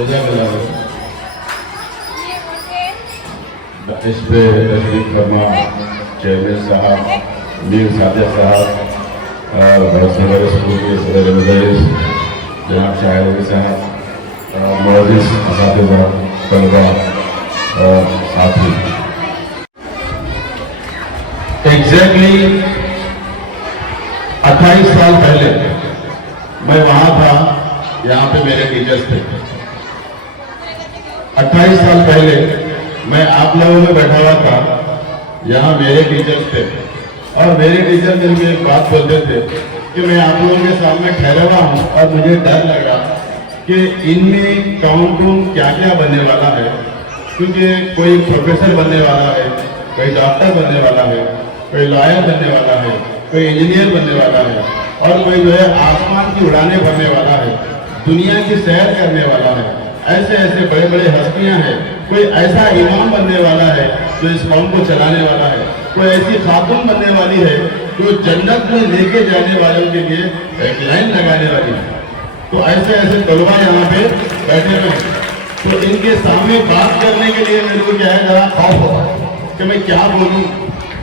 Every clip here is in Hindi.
इस पे तशरीफ फरमा चेयरमैन साहब, मीर सादिक साहब और बहुत से बड़े स्कूल के सदर मुदर्रिस जनाब शाहिद साहब, मुअज़्ज़िज़ असातिज़ा, तलबा और साथी। एग्जैक्टली 28 साल पहले मैं वहां था, यहाँ पे मेरे टीचर्स थे। 28 साल पहले मैं आप लोगों में बैठा हुआ था, यहाँ मेरे टीचर्स थे और मेरे टीचर मुझे एक बात बोलते थे कि मैं आप लोगों के सामने ठहरा हुआ हूँ और मुझे डर लग रहा कि इनमें काउंटून क्या क्या बनने वाला है, क्योंकि कोई प्रोफेसर बनने वाला है, कोई डॉक्टर बनने वाला है, कोई लॉयर बनने वाला है, कोई इंजीनियर बनने वाला है और कोई जो है आसमान की उड़ाने भरने वाला है, दुनिया की सैर करने वाला है। ऐसे ऐसे बड़े बड़े हस्तियां हैं। कोई ऐसा इमाम बनने वाला है जो इस कौम को चलाने वाला है, कोई ऐसी खातून बनने वाली है जो जन्नत में लेके जाने वालों के लिए एक लाइन लगाने वाली है। तो ऐसे ऐसे तलबा यहाँ पे बैठे हुए हैं। तो इनके सामने बात करने के लिए मेरे को क्या है, जरा खौफ होता है कि मैं क्या बोलूँ।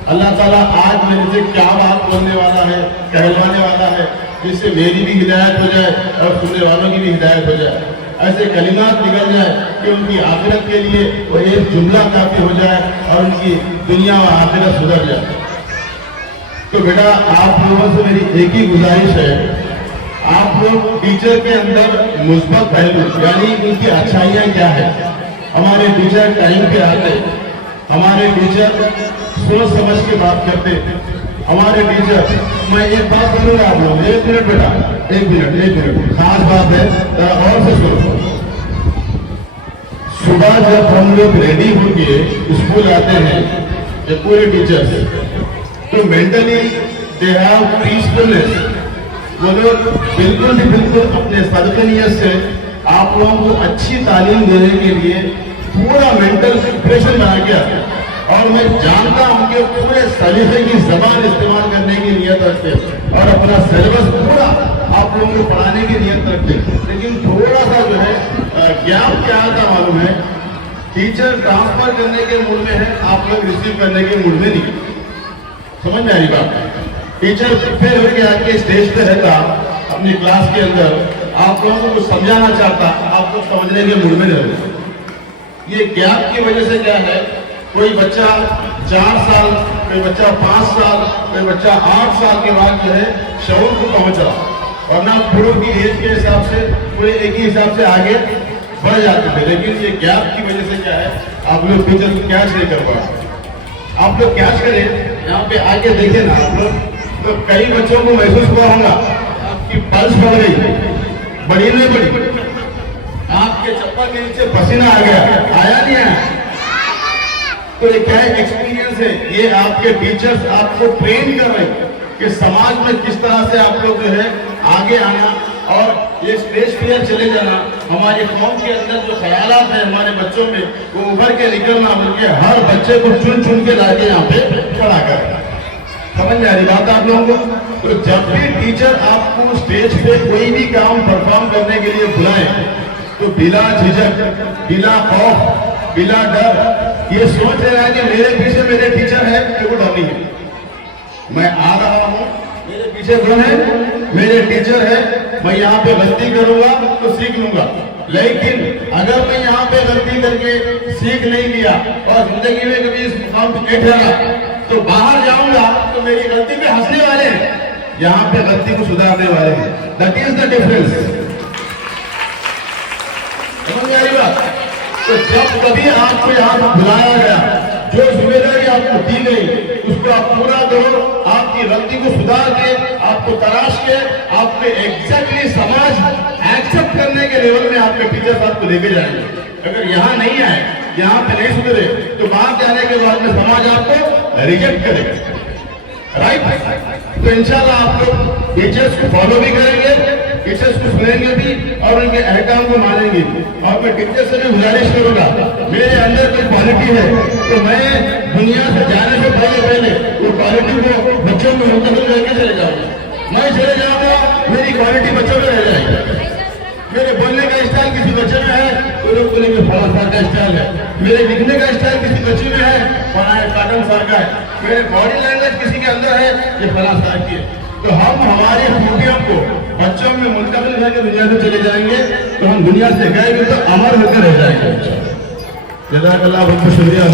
अल्लाह ताला आज मेरे से क्या बात बोलने वाला है, कहलवाने वाला है, जिससे मेरी भी हिदायत हो जाए और सुनने वालों की भी हिदायत हो जाए। ऐसे कलिमात निकल जाए कि उनकी आखिरत के लिए वो एक जुमला काफी हो जाए और उनकी दुनिया व आखिरत सुधर जाए। तो बेटा, आप लोगों से मेरी एक ही गुजारिश है, आप लोग टीचर के अंदर मुस्बत पहलू यानी उनकी अच्छाइयाँ क्या है। हमारे टीचर टाइम पे आते, हमारे टीचर सोच समझ के बात करते, हमारे टीचर, मैं एक बात बोलूंगा आप लोग, 1 मिनट बेटा, 1 मिनट, खास बात है, और से सुनो। सुबह जब हम लोग रेडी होके स्कूल आते हैं, ये पूरे टीचर्स, तो मेंटली दे हैव पीसफुलनेस। वो लोग बिल्कुल अपने सदकनियत से आप लोगों को अच्छी तालीम देने के लिए पूरा मेंटल प्रिपरेशन बना के आते हैं। और मैं जानता हूं कि पूरे सलीके की जबान इस्तेमाल करने की नियत रखते और अपना सिलेबस पूरा आप लोगों को पढ़ाने की नियत रखते, लेकिन थोड़ा सा जो है गैप क्या आता मालूम है, टीचर ट्रांसफर करने के मूड में है, आप लोग रिसीव करने के मूड में नहीं। समझ में आ रही बात? टीचर फिर हो गया कि स्टेज पे रहता अपनी क्लास के अंदर, आप लोगों को कुछ समझाना चाहता, आप लोग समझने के मूड में रहते। ये गैप की वजह से क्या है, कोई बच्चा 4 साल, कोई बच्चा 5 साल, कोई बच्चा 8 साल के बाद जो है शऊर को पहुंचा, वरना बूढ़ों की एज के हिसाब से पूरे एक ही हिसाब से आगे बढ़ जाते थे। लेकिन ये गैप की वजह से क्या है, आप लोग टीचर को कैच नहीं कर पाए। आप लोग कैच करें, यहाँ पे आके देखे ना आप लोग, तो कई बच्चों को महसूस हुआ होगा आपकी पल्स बढ़ गई, बढ़ी नहीं बढ़ी, आपके चप्पल के नीचे पसीना आ गया, आया नहीं आया? तो ये क्या एक्सपीरियंस है, ये आपके टीचर्स आपको ट्रेन कर रहे हैं कि समाज में किस तरह से आप लोग जो है आगे आना और ये स्टेज फियर चले जाना। हमारे कौम के अंदर जो ख्यालात है हमारे बच्चों में, वो उभर के निकलना, बल्कि हर बच्चे को चुन चुन के लाके यहाँ पे खड़ा कर। समझ में आ रही बात आप लोगों को? तो जब भी टीचर आपको स्टेज पे कोई भी काम परफॉर्म करने के लिए बुलाए, तो बिना झिझक, बिना खौफ, बिना डर, ये सोच रहा है कि मेरे पीछे मेरे टीचर है, कि वो डर नहीं है। मैं आ रहा हूँ, मेरे पीछे कौन है? मेरे टीचर है। मैं यहाँ पे गलती करूंगा तो सीख लूंगा, लेकिन अगर मैं यहाँ पे गलती करके सीख नहीं लिया और जिंदगी में कभी इस मुकाम पे नहीं ठहरा, तो बाहर जाऊंगा तो मेरी गलती पे हंसने वाले हैं, यहाँ पे गलती को सुधारने वाले हैं। That is the difference. समझ में आ रही बात? तो जब कभी आपको यहाँ पर बुलाया गया, जो जिम्मेदारी आपको दी गई उसको आप पूरा करो। आपकी गलती को सुधार के, आपको तलाश के, आपके एग्जैक्टली समाज एक्सेप्ट करने के लेवल में आपके टीचर्स आपको लेके जाएंगे। अगर यहाँ नहीं आए, यहाँ पे नहीं सुधरे, तो बाहर जाने के बाद में समाज आपको रिजेक्ट करेगा। राइट? तो इंशाल्लाह आप लोग टीचर्स को फॉलो भी करेंगे, टीचर्स को सुनेंगे भी और उनके अहकाम को मानेंगे। और मैं टीचर से भी गुजारिश करूंगा, मेरे अंदर कोई क्वालिटी है तो मैं दुनिया से जाने से पहले वो क्वालिटी को बच्चों में मुंतकिल करके चले जाऊंगा। मैं चले जाऊंगा, मेरी क्वालिटी बच्चों में रह जाएगी। मेरे बोलने का स्टाइल किसी बच्चे में है, बोलेंगे फला सर का स्टाइल है, मेरे लिखने का स्टाइल किसी बच्ची में है, फला है काटन सर का है, मेरे बॉडी लैंग्वेज किसी के अंदर है, ये फला सर की है। तो हम हमारी खूबियों को बच्चों में मुंतकिल करके दुनिया से चले जाएंगे, तो हम दुनिया से गए भी तो अमर होकर रह जाएंगे। जज़ाकल्लाह, बहुत शुक्रिया।